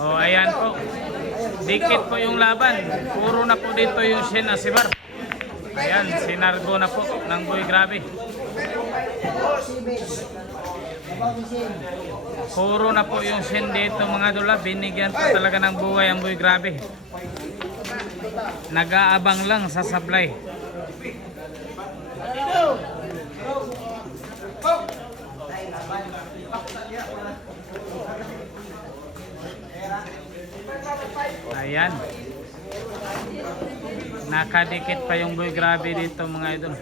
Oh, ayan po. Dikit po yung laban. Puro na po dito yung Shen Asibar. Ayan, sinargo na po ng Boy Grabe. Puro na po yung Shen dito mga dula. Binigyan pa talaga ng buhay ang Boy Grabe. Nag-aabang lang sa sablay. Ayan. Nakadikit pa yung Boy Grabe dito mga idol.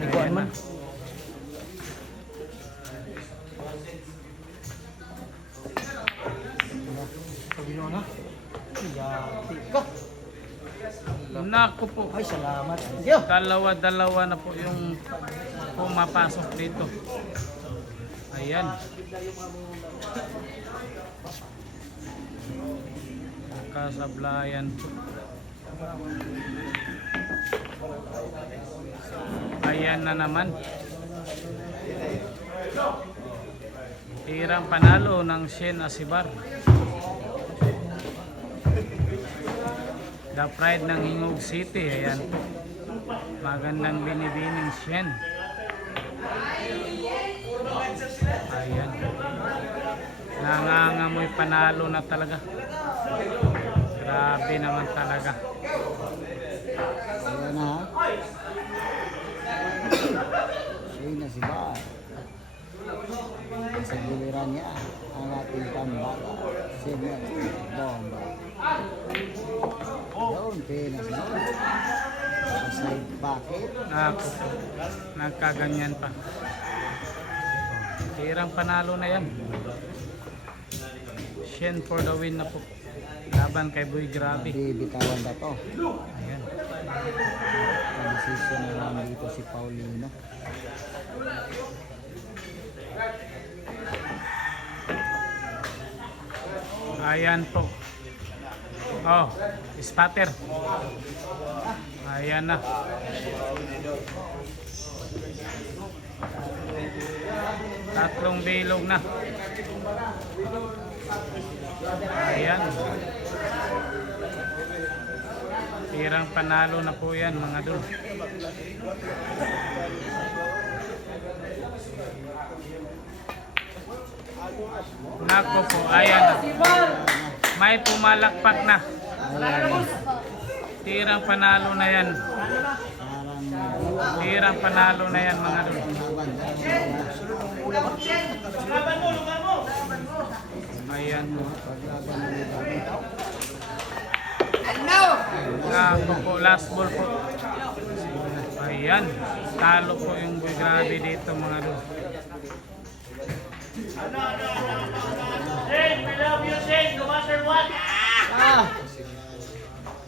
Ayan na. Naku po. Ay, salamat. Dalawa-dalawa na po yung pumapasok dito. Ayan. Kasablayan po. Ayan na naman. Tirang panalo ng Shen Asibar. The Pride ng Hingog City. Ayan. Magandang binibining Shen. Ayan. Nangangamoy panalo na talaga. Grabe naman talaga. Ayan na. Shen Asibar. Sa giliran niya ang ating tambala. Senior Bomba. Doon, Shen Asibar. Sa side pocket. Nagkaganyan pa. Tirang panalo na yan. Shen for the win na po. Laban kay Boy Grabe. Bibitawan na to. Ayan. Decision na lang dito si Paulino. Ayan po. Oh, spatter. Ayan na. Tatlong bilog na. Ayan. Tirang panalo na po yan mga dul. Nako po, ayan na. May pumalakpak na. Tirang panalo na yan. Tirang panalo na yan mga dul. Ayan po. Nako po, last ball po. Ayan. Talo po yung Boy Grabe dito mga dul. Shane, I love you, Shane, no matter what.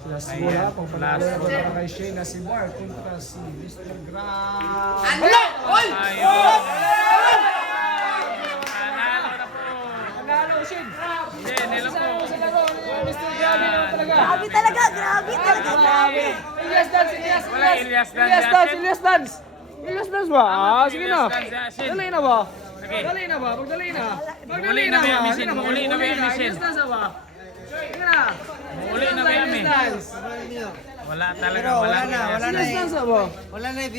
Last goal ha, pagpanalo na para kay Shen Asibar kontra si Mr. Grabe. Ayun. Panalo na po. Panalo, Shen. Hindi, nila po. Sa laro ni Mr. Grabe naman talaga. Grabe talaga, grabe talaga, grabe. Ilyas dance, Ilyas, Wala Ilyas dance, Ilyas dance, Shen. Ilyas dance. Ilyas dance ba? Ah, sige na. Ilyas dance, Shen. Dali na ba? Sige. Dali na ba? Pagdali na. Uli na ba yung mission? Uli na ba yung mission? Ilyas dance ba? Sige na. Uli na ba yung Ilyas dance. Wala talaga, wala na. Ilyas dance ba? Wala na